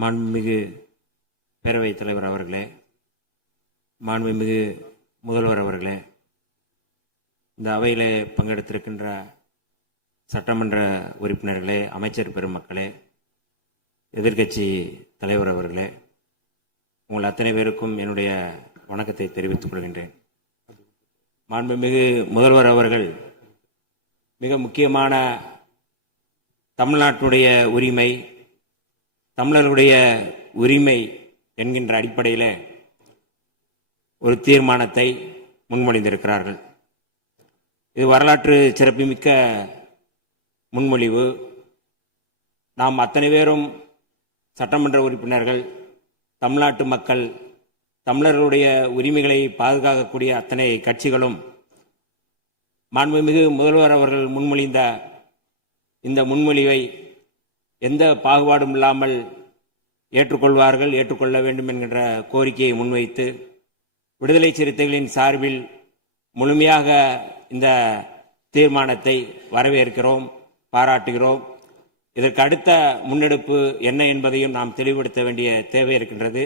மாண்புமிகு பேரவைத் தலைவர் அவர்களே, மாண்புமிகு முதல்வர் அவர்களே, இந்த அவையிலே பங்கெடுத்திருக்கின்ற சட்டமன்ற உறுப்பினர்களே, அமைச்சர் பெருமக்களே, எதிர்க்கட்சி தலைவர் அவர்களே, உங்கள் அத்தனை பேருக்கும் என்னுடைய வணக்கத்தை தெரிவித்துக் கொள்கின்றேன். மாண்புமிகு முதல்வர் அவர்கள் மிக முக்கியமான தமிழ்நாட்டுடைய உரிமை, தமிழர்களுடைய உரிமை என்கின்ற அடிப்படையில் ஒரு தீர்மானத்தை முன்மொழிந்திருக்கிறார்கள். இது வரலாற்று சிறப்புமிக்க முன்மொழிவு. நாம் அத்தனை பேரும் சட்டமன்ற உறுப்பினர்கள், தமிழ்நாட்டு மக்கள், தமிழர்களுடைய உரிமைகளை பாதுகாக்கக்கூடிய அத்தனை கட்சிகளும் மாண்புமிகு முதல்வர் அவர்கள் முன்மொழிந்த இந்த முன்மொழிவை எந்த பாகுபாடும் இல்லாமல் ஏற்றுக்கொள்வார்கள், ஏற்றுக்கொள்ள வேண்டும் என்கின்ற கோரிக்கையை முன்வைத்து விடுதலை சிறுத்தைகளின் சார்பில் முழுமையாக இந்த தீர்மானத்தை வரவேற்கிறோம், பாராட்டுகிறோம். இதற்கு அடுத்த முன்னெடுப்பு என்ன என்பதையும் நாம் தெளிவுபடுத்த வேண்டிய தேவை இருக்கின்றது.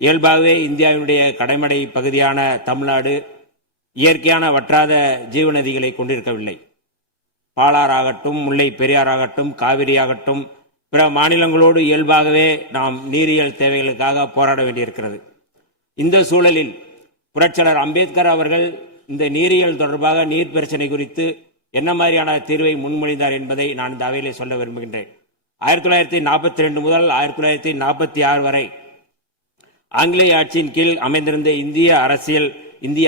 இயல்பாகவே இந்தியாவினுடைய கடைமடை பகுதியான தமிழ்நாடு இயற்கையான வற்றாத ஜீவநதிகளை கொண்டிருக்கவில்லை. பாலாறாகட்டும், முல்லை பெரியாறாகட்டும், காவிரியாகட்டும், பிற மாநிலங்களோடு இயல்பாகவே நாம் நீரியல் தேவைகளுக்காக போராட வேண்டியிருக்கிறது. இந்த சூழலில் புரட்சியாளர் அம்பேத்கர் அவர்கள் இந்த நீரியல் தொடர்பாக நீர் பிரச்சனை குறித்து என்ன மாதிரியான தீர்வை முன்மொழிந்தார் என்பதை நான் இந்த அவையிலே சொல்ல விரும்புகின்றேன். 1942 முதல் 1946 வரை ஆங்கிலேய ஆட்சியின் கீழ் அமைந்திருந்த இந்திய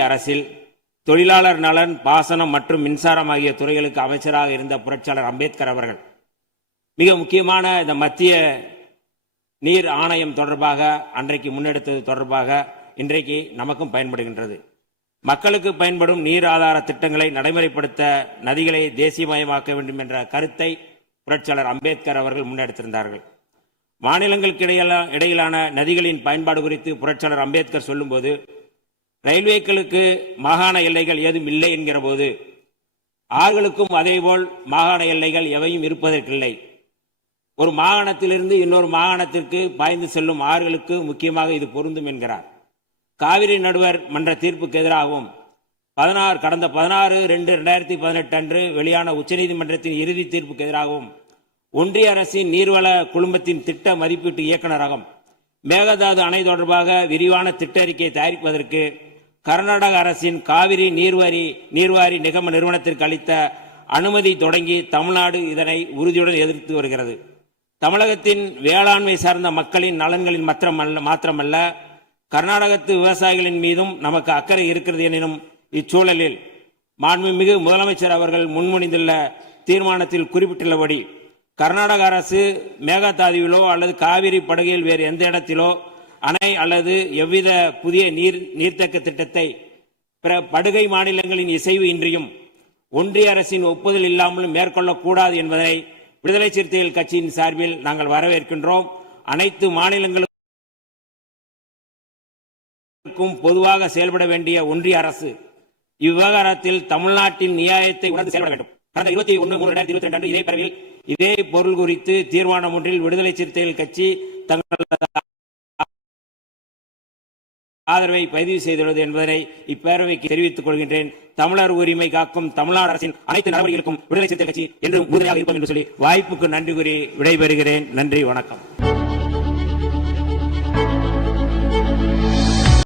அரசில் தொழிலாளர் நலன், பாசனம் மற்றும் மின்சாரம் ஆகிய துறைகளுக்கு அமைச்சராக இருந்த புரட்சியாளர் அம்பேத்கர் அவர்கள் மிக முக்கியமான இந்த மத்திய நீர் ஆணையம் தொடர்பாக அன்றைக்கு முன்னெடுத்தது தொடர்பாக இன்றைக்கு நமக்கும் பயன்படுகின்றது. மக்களுக்கு பயன்படும் நீர் ஆதார திட்டங்களை நடைமுறைப்படுத்த நதிகளை தேசியமயமாக்க வேண்டும் என்ற கருத்தை புரட்சியாளர் அம்பேத்கர் அவர்கள் முன்னெடுத்திருந்தார்கள். மாநிலங்களுக்கு இடையிலான நதிகளின் பயன்பாடு குறித்து புரட்சியாளர் அம்பேத்கர் சொல்லும்போது, ரயில்வேக்களுக்கு மாகாண எல்லைகள் ஏதும் இல்லை என்கிற போது, ஆறுகளுக்கும் அதேபோல் மாகாண எல்லைகள் எவையும் இருப்பதற்கில்லை. ஒரு மாகாணத்திலிருந்து இன்னொரு மாகாணத்திற்கு பாய்ந்து செல்லும் ஆறுகளுக்கு முக்கியமாக இது பொருந்தும் என்கிறார். காவிரி நடுவர் மன்ற தீர்ப்புக்கு எதிராகவும் கடந்த 16/2/2018 அன்று வெளியான உச்சநீதிமன்றத்தின் இறுதி தீர்ப்புக்கு எதிராகவும் ஒன்றிய அரசின் நீர்வள குழுமத்தின் திட்ட மதிப்பீட்டு இயக்குநரகம் மேகதாது அணை தொடர்பாக விரிவான திட்ட அறிக்கையை தயாரிப்பதற்கு கர்நாடக அரசின் காவிரி நீர்வாரி நிகம நிறுவனத்திற்கு அளித்த அனுமதி தொடங்கி தமிழ்நாடு இதனை உறுதியுடன் எதிர்த்து வருகிறது. தமிழகத்தின் வேளாண்மை சார்ந்த மக்களின் நலன்களின் மாத்திரமல்ல, கர்நாடகத்து விவசாயிகளின் மீதும் நமக்கு அக்கறை இருக்கிறது எனும் இச்சூழலில் மாண்புமிகு முதலமைச்சர் அவர்கள் முன்மொழிந்துள்ள தீர்மானத்தில் குறிப்பிட்டுள்ளபடி கர்நாடக அரசு மேகதாதுவிலோ அல்லது காவிரி படுகையில் வேறு எந்த இடத்திலோ அணை அல்லது எவ்வித புதிய நீர்த்தேக்க திட்டத்தை பிற படுகை மாநிலங்களின் இசைவு இன்றியும் ஒன்றிய அரசின் ஒப்புதல் இல்லாமலும் மேற்கொள்ளக்கூடாது என்பதை விடுதலை சிறுத்தைகள் கட்சியின் சார்பில் நாங்கள் வரவேற்கின்றோம். அனைத்து மாநிலங்களுக்கும் பொதுவாக செயல்பட வேண்டிய ஒன்றிய அரசு இவ்விவகாரத்தில் தமிழ்நாட்டின் நியாயத்தை உணர்ந்து செயல்பட வேண்டும். கடந்த 21/3/2022 அன்று இதே பேரவையில் இதே பொருள் குறித்து தீர்மானம் ஒன்றில் விடுதலை சிறுத்தைகள் கட்சி தங்களது ஆதரவை பதிவு செய்துள்ளது என்பதனை இப்பேரவைக்கு தெரிவித்துக் கொள்கின்றேன். தமிழர் உரிமை காக்கும் தமிழ்நாடு அரசின் அனைத்து நடவடிக்கைகளுக்கும் விடுதலை சிறுத்தைகள் கட்சி என்றும் உறுதியாக இருக்கும் என்று சொல்லி வாய்ப்புக்கு நன்றி கூறி விடைபெறுகிறேன். நன்றி, வணக்கம்.